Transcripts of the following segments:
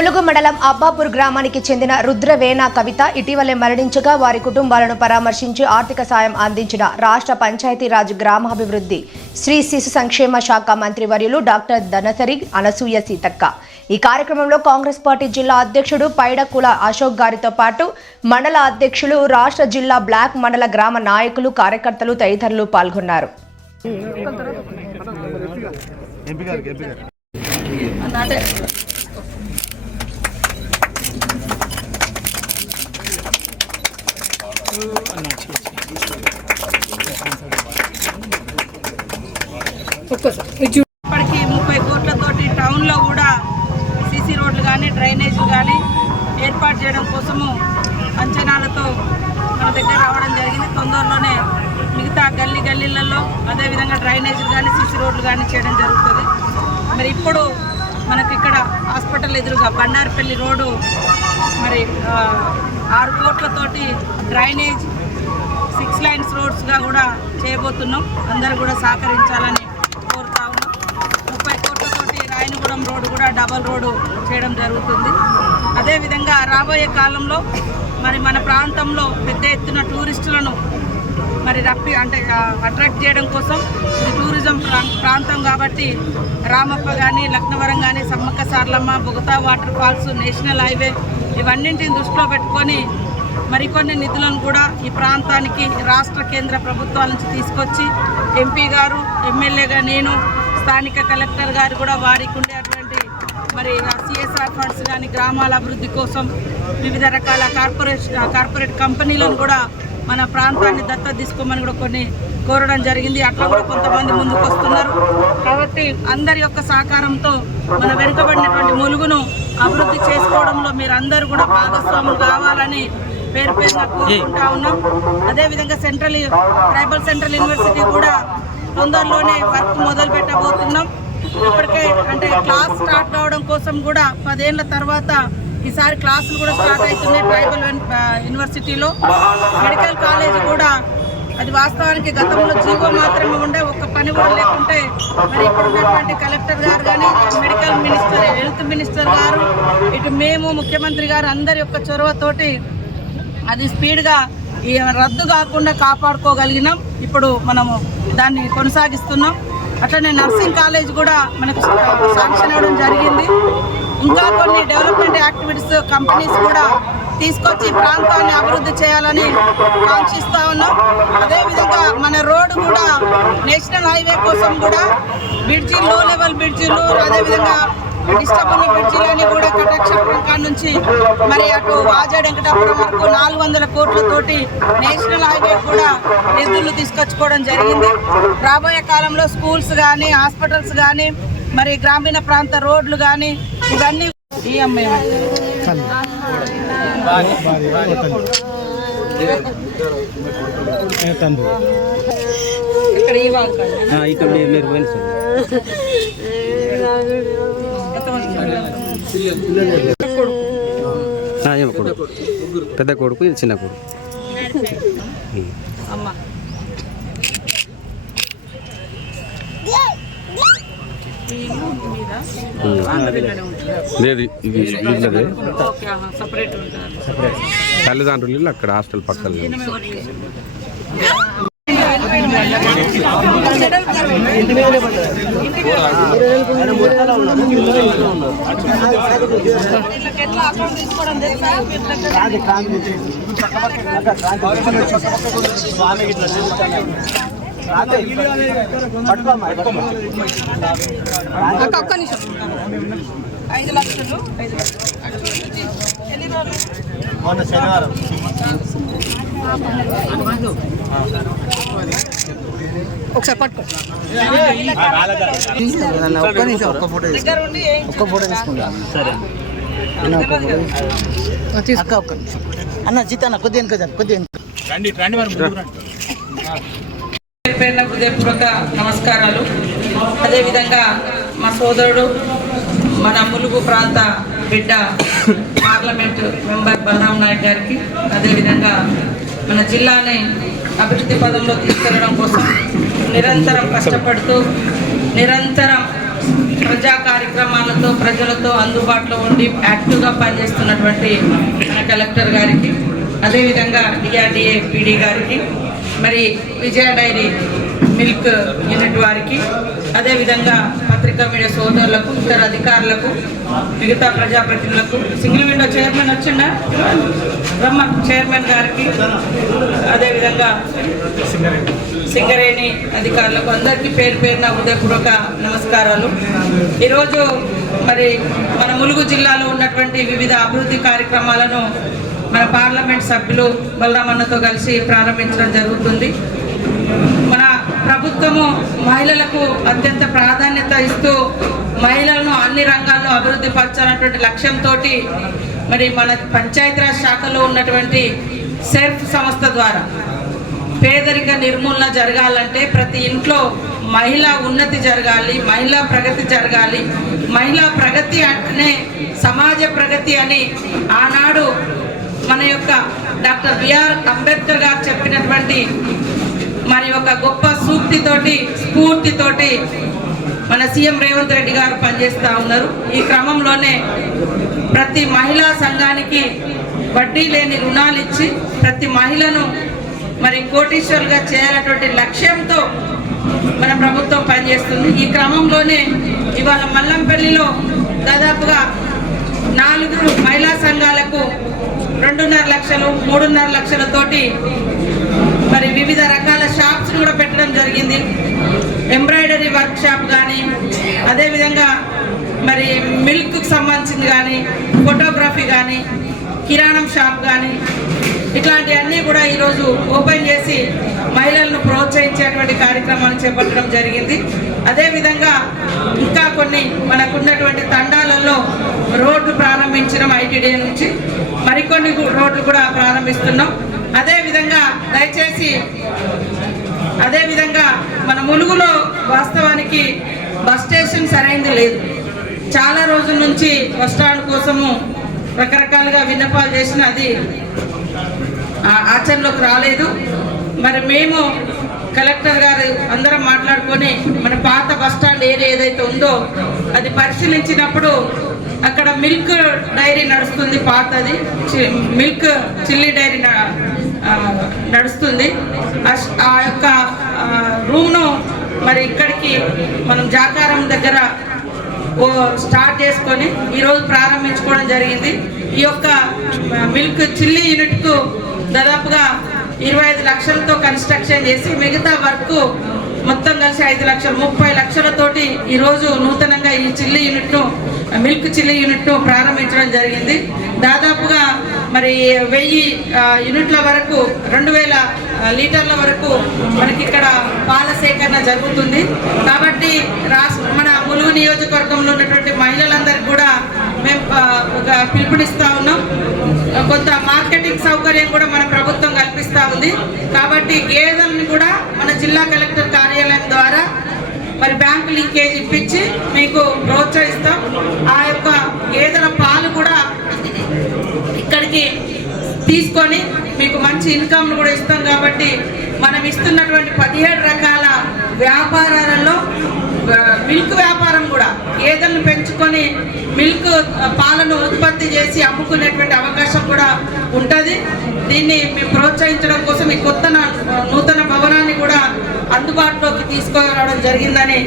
ములుగు మండలం అబ్బాపూర్ గ్రామానికి చెందిన రుద్రవేణ కవిత ఇటీవలే మరణించగా వారి కుటుంబాలను పరామర్శించి ఆర్థిక సాయం అందించిన రాష్ట్ర పంచాయతీరాజ్ గ్రామాభివృద్ధి శ్రీ శిశు సంక్షేమ శాఖ మంత్రివర్యులు డాక్టర్ ధనసరి అనసూయ సీతక్క. ఈ కార్యక్రమంలో కాంగ్రెస్ పార్టీ జిల్లా అధ్యక్షుడు పైడకుల అశోక్ గారితో పాటు మండల అధ్యక్షులు, రాష్ట్ర జిల్లా బ్లాక్ మండల గ్రామ నాయకులు, కార్యకర్తలు తదితరులు పాల్గొన్నారు. ఇప్పటికీ 30 కోట్లతోటి టౌన్లో కూడా సీసీ రోడ్లు కానీ డ్రైనేజీలు కానీ ఏర్పాటు చేయడం కోసము అంచనాలతో మన దగ్గర రావడం జరిగింది. తొందరలోనే మిగతా గల్లీలలో అదేవిధంగా డ్రైనేజీలు కానీ సీసీ రోడ్లు కానీ చేయడం జరుగుతుంది. మరి ఇప్పుడు మనకి ఇక్కడ హాస్పిటల్ ఎదురుగా బండారపల్లి రోడ్డు మరి 6 కోట్లతోటి డ్రైనేజ్ 6 లైన్స్ రోడ్స్గా కూడా చేయబోతున్నాం. అందరూ కూడా సహకరించాలని కోరుతా ఉన్నాం. 30 కోట్లతోటి రాయనగూడెం రోడ్డు కూడా డబల్ రోడ్డు చేయడం జరుగుతుంది. అదేవిధంగా రాబోయే కాలంలో మరి మన ప్రాంతంలో పెద్ద ఎత్తున టూరిస్టులను మరి అట్రాక్ట్ చేయడం కోసం ఇది టూరిజం ప్రాంతం కాబట్టి రామప్ప కానీ, లక్నవరం కానీ, Sammakka Sarlamma, Bogatha waterfalls, national highway ఇవన్నింటిని దృష్టిలో పెట్టుకొని మరికొన్ని నిధులను కూడా ఈ ప్రాంతానికి రాష్ట్ర కేంద్ర ప్రభుత్వాల నుంచి తీసుకొచ్చి ఎంపీ గారు, ఎమ్మెల్యేగా నేను, స్థానిక కలెక్టర్ గారు కూడా వారికి ఉండేటువంటి మరి సిఎస్ఆర్ ఫండ్స్ కానీ గ్రామాల అభివృద్ధి కోసం వివిధ రకాల కార్పొరేట్ కంపెనీలను కూడా మన ప్రాంతాన్ని దత్తత తీసుకోమని కూడా కొన్ని కోరడం జరిగింది. అట్లా కూడా కొంతమంది ముందుకు వస్తున్నారు. కాబట్టి అందరి యొక్క సహకారంతో మన వెనుకబడినటువంటి ములుగును అభివృద్ధి చేసుకోవడంలో మీరు అందరూ కూడా భాగస్వాములు కావాలని పేరున కోరుకుంటా ఉన్నాం. అదేవిధంగా ట్రైబల్ సెంట్రల్ యూనివర్సిటీ కూడా తొందరలోనే వర్క్ మొదలు పెట్టబోతున్నాం. ఇప్పటికే క్లాస్ స్టార్ట్ కావడం కోసం కూడా 10 ఏళ్ల తర్వాత ఈసారి క్లాసులు కూడా స్టార్ట్ అవుతున్నాయి. ట్రైబల్ యూనివర్సిటీలో మెడికల్ కాలేజ్ కూడా అది వాస్తవానికి గతంలో జీవో మాత్రమే ఉండే, ఒక్క పని కూడా లేకుంటే మరి ఇప్పుడు ఉన్నటువంటి కలెక్టర్ గారు కానీ, మెడికల్ మినిస్టర్, హెల్త్ మినిస్టర్ గారు, ఇటు మేము ముఖ్యమంత్రి గారు అందరి యొక్క చొరవతోటి అది స్పీడ్గా రద్దు కాకుండా కాపాడుకోగలిగినాం. ఇప్పుడు మనము దాన్ని కొనసాగిస్తున్నాం. అట్లనే నర్సింగ్ కాలేజ్ కూడా మనకు శాంక్షన్ అవ్వడం జరిగింది. ఇంకా కొన్ని డెవలప్మెంట్ యాక్టివిటీస్ కంపెనీస్ కూడా తీసుకొచ్చి ప్రాంతాన్ని అభివృద్ధి చేయాలని కాంక్షిస్తూ ఉన్నాం. అదేవిధంగా మన రోడ్డు కూడా నేషనల్ హైవే కోసం కూడా బ్రిడ్జి, లో లెవెల్ బ్రిడ్జిలు, అదేవిధంగా డిస్టర్బ్ బ్రిడ్జిలని కూడా కటాక్ష నుంచి మరి అటు వాజా వెంకటాపురం వరకు 400 కోట్లతోటి నేషనల్ హైవే కూడా నిధులు తీసుకొచ్చుకోవడం జరిగింది. రాబోయే కాలంలో స్కూల్స్ కానీ, హాస్పిటల్స్ కానీ, మరి గ్రామీణ ప్రాంత రోడ్లు కానీ ఇవన్నీ పెద్ద కొడుకు, ఇది చిన్న కొడుకు. తల్లిదండ్రులు అక్కడ హాస్టల్ పక్కన. ఒక్క నిమిషం 5 లక్షలు ఎన్ని రోజులు శనివారం ఒకసారి పట్టుకో. ఒక్క ఫోటో తీసుకుంటా. సరే అన్న జీతాన్న కొద్దిగా హృదయపూర్వక నమస్కారాలు. అదేవిధంగా మా సోదరుడు, మన ములుగు ప్రాంత బిడ్డ, పార్లమెంటు మెంబర్ బలరాం నాయక్ గారికి, అదేవిధంగా మన జిల్లాని అభివృద్ధి పదంలో తీసుకెళ్లడం కోసం నిరంతరం కష్టపడుతూ నిరంతరం ప్రజా కార్యక్రమాలతో ప్రజలతో అందుబాటులో ఉండి యాక్టివ్గా పనిచేస్తున్నటువంటి మన కలెక్టర్ గారికి, అదేవిధంగా డిఆర్డిఏ పీడీ గారికి, మరి విజయ డైరీ మిల్క్ యూనిట్ వారికి, అదేవిధంగా పత్రికా మీడియా సోదరులకు, ఇతర అధికారులకు, మిగతా ప్రజాప్రతినిధులకు, సింగిల్ విండో చైర్మన్ వచ్చిందా రమ్మన్ చైర్మన్ గారికి, అదేవిధంగా సింగరేణి అధికారులకు అందరికీ పేరు పేరున హృదయపూర్వక నమస్కారాలు. ఈరోజు మరి మన ములుగు జిల్లాలో ఉన్నటువంటి వివిధ అభివృద్ధి కార్యక్రమాలను మన పార్లమెంట్ సభ్యులు బలరామన్నతో కలిసి ప్రారంభించడం జరుగుతుంది. మన ప్రభుత్వము మహిళలకు అత్యంత ప్రాధాన్యత ఇస్తూ మహిళలను అన్ని రంగాల్లో అభివృద్ధి పరచాలన్నటువంటి లక్ష్యంతో మరి మన పంచాయతీరాజ్ శాఖలో ఉన్నటువంటి సెర్ఫ్ సంస్థ ద్వారా పేదరిక నిర్మూలన జరగాలంటే ప్రతి ఇంట్లో మహిళా ఉన్నతి జరగాలి, మహిళా ప్రగతి జరగాలి. మహిళా ప్రగతి అంటే సమాజ ప్రగతి అని ఆనాడు మన యొక్క డాక్టర్ బిఆర్ అంబేద్కర్ గారు చెప్పినటువంటి మరి ఒక గొప్ప సూక్తితోటి స్ఫూర్తితోటి మన సీఎం రేవంత్ రెడ్డి గారు పనిచేస్తూ ఉన్నారు. ఈ క్రమంలోనే ప్రతి మహిళా సంఘానికి వడ్డీ లేని రుణాలు ఇచ్చి ప్రతి మహిళను మరి కోటీశ్వరులుగా చేయాలన్నటువంటి లక్ష్యంతో మన ప్రభుత్వం పనిచేస్తుంది. ఈ క్రమంలోనే ఇవాళ మల్లంపల్లిలో దాదాపుగా 4 మహిళా సంఘాలకు 2.5 లక్షలు 3.5 లక్షలతోటి మరి వివిధ రకాల షాప్స్ కూడా పెట్టడం జరిగింది. ఎంబ్రాయిడరీ వర్క్ షాప్ కానీ, అదేవిధంగా మరి మిల్క్కి సంబంధించింది కానీ, ఫోటోగ్రఫీ కానీ, కిరాణం షాప్ కానీ, ఇట్లాంటివన్నీ కూడా ఈరోజు ఓపెన్ చేసి మహిళలను ప్రోత్సహించేటువంటి కార్యక్రమాలు చేపట్టడం జరిగింది. అదేవిధంగా ఇంకా కొన్ని మనకున్నటువంటి తండాలలో రోడ్లు ప్రారంభించడం ఐటీడీ నుంచి మరికొన్ని రోడ్లు కూడా ప్రారంభిస్తున్నాం. అదేవిధంగా మన ములుగులో వాస్తవానికి బస్ స్టేషన్ సరైనది లేదు. చాలా రోజుల నుంచి బస్ స్టాండ్ కోసము రకరకాలుగా విన్నపాలు చేసిన అది ఆచరణలోకి రాలేదు. మరి మేము కలెక్టర్ గారు అందరం మాట్లాడుకొని మన పాత బస్ స్టాండ్ ఏరియా ఏదైతే ఉందో అది పరిశీలించినప్పుడు అక్కడ మిల్క్ డైరీ నడుస్తుంది, పాతది మిల్క్ చిల్లీ డైరీ నడుస్తుంది. ఆ యొక్క రూమ్ను మరి ఇక్కడికి మనం జాకారం దగ్గర స్టార్ట్ చేసుకొని ఈరోజు ప్రారంభించుకోవడం జరిగింది. ఈ యొక్క మిల్క్ చిల్లీ యూనిట్కు దాదాపుగా 25 లక్షలతో కన్స్ట్రక్షన్ చేసి మిగతా వర్క్ మొత్తం కలిసి 5 లక్షలు 30 లక్షలతోటి ఈరోజు నూతనంగా ఈ చిల్లీ యూనిట్ను మిల్క్ చిల్లీ యూనిట్ను ప్రారంభించడం జరిగింది. దాదాపుగా మరి 1000 యూనిట్ల వరకు 2000 లీటర్ల వరకు మనకి ఇక్కడ పాల సేకరణ జరుగుతుంది. కాబట్టి మన ములుగు నియోజకవర్గంలో ఉన్నటువంటి మహిళలందరికీ కూడా మేము ఒక పిలుపునిస్తూ ఉన్నాం. కొంత మార్కెటింగ్ సౌకర్యం కూడా మన ప్రభుత్వం కల్పిస్తూ ఉంది. కాబట్టి గేదెలను కూడా మన జిల్లా కలెక్టర్ కార్యాలయం ద్వారా మరి బ్యాంకు లింకేజ్ ఇప్పించి మీకు ప్రోత్సహిస్తాం. ఆ యొక్క గేదెల పాలు కూడా ఇక్కడికి తీసుకొని మీకు మంచి ఇన్కమ్ కూడా ఇస్తాం. కాబట్టి మనం ఇస్తున్నటువంటి 17 రకాల వ్యాపారాలలో మిల్క్ వ్యాపారం కూడా గేదెలను పెంచుకొని మిల్క్ పాలను ఉత్పత్తి చేసి అమ్ముకునేటువంటి అవకాశం కూడా ఉంటుంది. దీన్ని మేము ప్రోత్సహించడం కోసం ఈ నూతన భవనాన్ని కూడా అందుబాటులోకి తీసుకురావడం జరిగిందని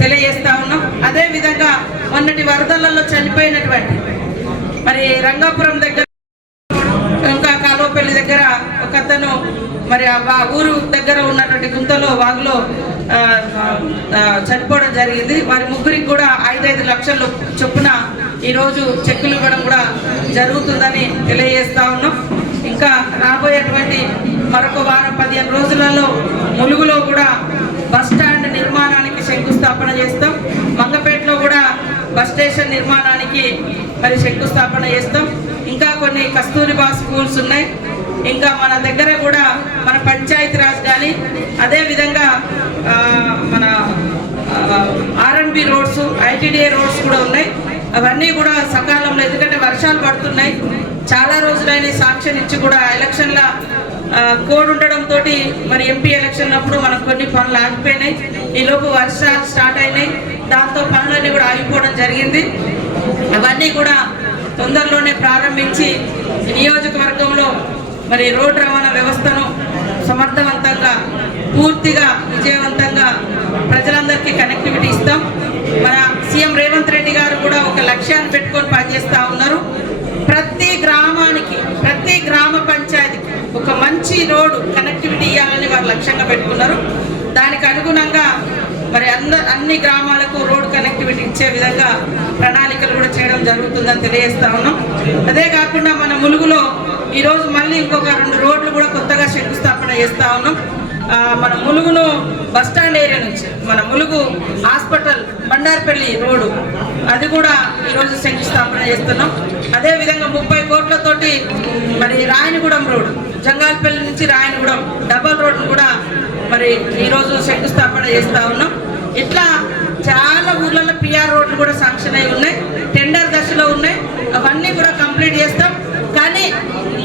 తెలియజేస్తా ఉన్నాం. అదేవిధంగా మొన్నటి వరదలలో చనిపోయినటువంటి మరి రంగాపురం దగ్గర ఇంకా కాలువపల్లి దగ్గర ఒక అతను మరి ఆ ఊరు దగ్గర ఉన్నటువంటి గుంతలో వాగులో చనిపోవడం జరిగింది. వారి ముగ్గురికి కూడా 5 లక్షల చొప్పున ఈరోజు చెక్కులు ఇవ్వడం కూడా జరుగుతుందని తెలియజేస్తా ఉన్నాం. ఇంకా రాబోయేటువంటి మరొక వారం 15 రోజులలో ములుగులో కూడా బస్ స్టాండ్ నిర్మాణానికి శంకుస్థాపన చేస్తాం. మంగపేటలో కూడా బస్ స్టేషన్ నిర్మాణానికి మరి శంకుస్థాపన చేస్తాం. ఇంకా కొన్ని కస్తూరిబా స్కూల్స్ ఉన్నాయి. ఇంకా మన దగ్గర కూడా మన పంచాయతీరాజ్ కానీ అదేవిధంగా మన ఆర్ఎండ్బి రోడ్స్ ఐటీడీఏ రోడ్స్ కూడా ఉన్నాయి. అవన్నీ కూడా సకాలంలో, ఎందుకంటే వర్షాలు పడుతున్నాయి, చాలా రోజులైన సాంక్షన్ ఇచ్చి కూడా ఎలక్షన్ల కోడ్ ఉండడంతో మరి ఎంపీ ఎలక్షన్ అప్పుడు మనకు కొన్ని పనులు ఆగిపోయినాయి. ఈలోపు వర్షాలు స్టార్ట్ అయినాయి. దాంతో పనులన్నీ కూడా ఆగిపోవడం జరిగింది. అవన్నీ కూడా తొందరలోనే ప్రారంభించి నియోజకవర్గంలో మరి రోడ్డు రవాణా వ్యవస్థను సమర్థవంతంగా పూర్తిగా విజయవంతంగా ప్రజలందరికీ కనెక్టివిటీ ఇస్తాం. మన సీఎం రేవంత్ రెడ్డి గారు కూడా ఒక లక్ష్యాన్ని పెట్టుకొని పనిచేస్తూ ఉన్నారు. ప్రతి గ్రామానికి, ప్రతి గ్రామ పంచాయతీకి ఒక మంచి రోడ్డు కనెక్టివిటీ ఇవ్వాలని వారు లక్ష్యంగా పెట్టుకున్నారు. దానికి అనుగుణంగా మరి అన్ని గ్రామాలకు రోడ్డు కనెక్టివిటీ ఇచ్చే విధంగా ప్రణాళికలు కూడా చేయడం జరుగుతుందని తెలియజేస్తా ఉన్నాం. అదే కాకుండా మన ములుగులో ఈరోజు మళ్ళీ ఇంకొక 2 రోడ్లు కూడా కొత్తగా శంకుస్థాపన చేస్తూ ఉన్నాం. మన ములుగును బస్టాండ్ ఏరియా నుంచి మన ములుగు హాస్పిటల్ బండార్పల్లి రోడ్డు అది కూడా ఈరోజు శంకుస్థాపన చేస్తున్నాం. అదేవిధంగా 30 కోట్లతోటి మరి రాయనగూడెం రోడ్డు, జంగాల్పల్లి నుంచి రాయనగూడెం డబల్ రోడ్డు కూడా మరి ఈరోజు శంకుస్థాపన చేస్తూ ఉన్నాం. ఇట్లా చాలా ఊర్లలో పిఆర్ రోడ్లు కూడా శాంక్షన్ అయి ఉన్నాయి, టెండర్ దశలో ఉన్నాయి. అవన్నీ కూడా కంప్లీట్ చేస్తాం. కానీ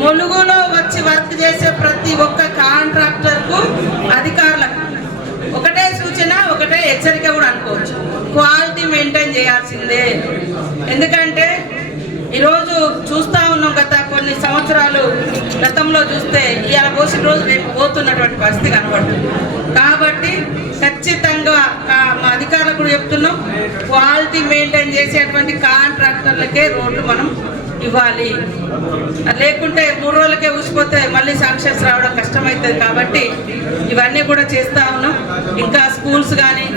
ములుగులో వచ్చి వర్క్ చేసే ప్రతి ఒక్క కాంట్రాక్టర్కు, అధికారులకు ఒకటే సూచన, ఒకటే హెచ్చరిక కూడా అనుకోవచ్చు, క్వాలిటీ మెయింటైన్ చేయాల్సిందే. ఎందుకంటే ఈరోజు చూస్తూ ఉన్నాం, గత కొన్ని సంవత్సరాలు గతంలో చూస్తే ఇవాళ పోసిన రోజు రేపు పోతున్నటువంటి పరిస్థితి కనబడుతుంది. కాబట్టి ఖచ్చితంగా మా అధికారులకు కూడా చెప్తున్నాం, క్వాలిటీ మెయింటైన్ చేసేటువంటి కాంట్రాక్టర్లకే రోడ్లు మనం ఇవ్వాలి. లేకుంటే 3 రోజులకే ఊసిపోతే మళ్ళీ శాంక్షన్స్ రావడం కష్టమవుతుంది. కాబట్టి ఇవన్నీ కూడా చేస్తూ ఉన్నాం. ఇంకా స్కూల్స్ కానీ,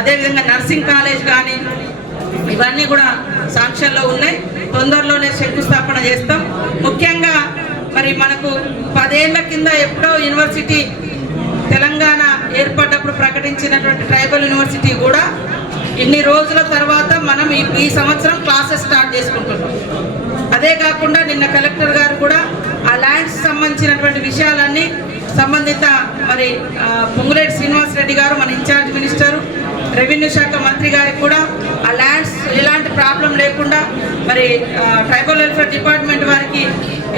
అదేవిధంగా నర్సింగ్ కాలేజ్ కానీ ఇవన్నీ కూడా శాంక్షన్లో ఉన్నాయి. తొందరలోనే శంకుస్థాపన చేస్తాం. ముఖ్యంగా మరి మనకు 10 ఏళ్ల కింద ఎప్పుడో యూనివర్సిటీ తెలంగాణ ఏర్పడ్డప్పుడు ప్రకటించినటువంటి ట్రైబల్ యూనివర్సిటీ కూడా ఇన్ని రోజుల తర్వాత మనం ఈ సంవత్సరం క్లాసెస్ స్టార్ట్ చేసుకుంటున్నాం. అదే కాకుండా నిన్న కలెక్టర్ గారు కూడా ఆ ల్యాండ్స్ సంబంధించినటువంటి విషయాలన్నీ సంబంధిత మరి పొంగులేటి శ్రీనివాస్ రెడ్డి గారు మన ఇన్ఛార్జ్ మినిస్టరు, రెవెన్యూ శాఖ మంత్రి గారికి కూడా ఆ ల్యాండ్స్ ఎలాంటి ప్రాబ్లం లేకుండా మరి ట్రైబల్ వెల్ఫేర్ డిపార్ట్మెంట్ వారికి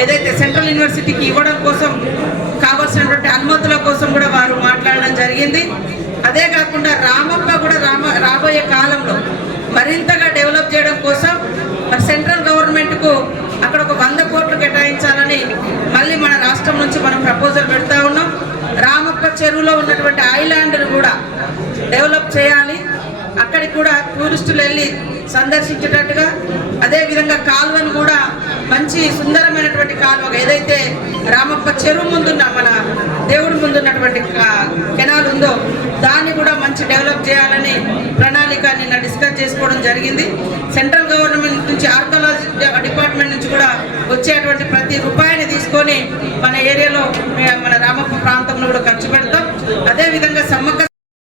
ఏదైతే సెంట్రల్ యూనివర్సిటీకి ఇవ్వడం కోసం కావాల్సినటువంటి అనుమతుల కోసం కూడా వారు మాట్లాడడం జరిగింది. అదే కాకుండా రామప్ప కూడా రాబోయే కాలంలో మరింతగా డెవలప్ చేయడం కోసం మరి సెంట్రల్ గవర్నమెంట్కు అక్కడ ఒక 100 కోట్లు కేటాయించాలని మళ్ళీ మన రాష్ట్రం నుంచి మనం ప్రపోజల్ పెడతా ఉన్నాం. రామప్ప చెరువులో ఉన్నటువంటి ఐలాండ్ను కూడా డెవలప్ చేయాలి. అక్కడికి కూడా టూరిస్టులు వెళ్ళి సందర్శించేటట్టుగా, అదేవిధంగా కాలువను కూడా మంచి సుందరమైనటువంటి కాలువ, ఏదైతే రామప్ప చెరువు ముందున్న మన దేవుడి ముందున్నటువంటి కెనాల్ ఉందో దాన్ని కూడా మంచి డెవలప్ చేయాలని ప్రణాళిక నిన్న డిస్కస్ చేసుకోవడం జరిగింది. సెంట్రల్ గవర్నమెంట్ నుంచి, ఆర్కాలజీ డిపార్ట్మెంట్ నుంచి కూడా వచ్చేటువంటి ప్రతి రూపాయిని తీసుకొని మన ఏరియాలో మన రామప్ప ప్రాంతంలో కూడా ఖర్చు పెడతాం. అదేవిధంగా సమ్మక్క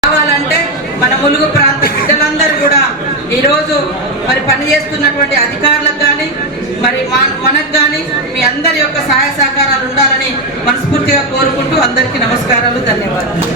కావాలంటే మన ములుగు ప్రాంత బిడ్డలందరూ కూడా ఈరోజు మరి పనిచేస్తున్నటువంటి అధికారులకు కానీ మరి మనకు కానీ మీ అందరి యొక్క సహాయ సహకారాలు ఉండాలని మనస్ఫూర్తిగా కోరుకుంటూ అందరికీ నమస్కారాలు, ధన్యవాదాలు.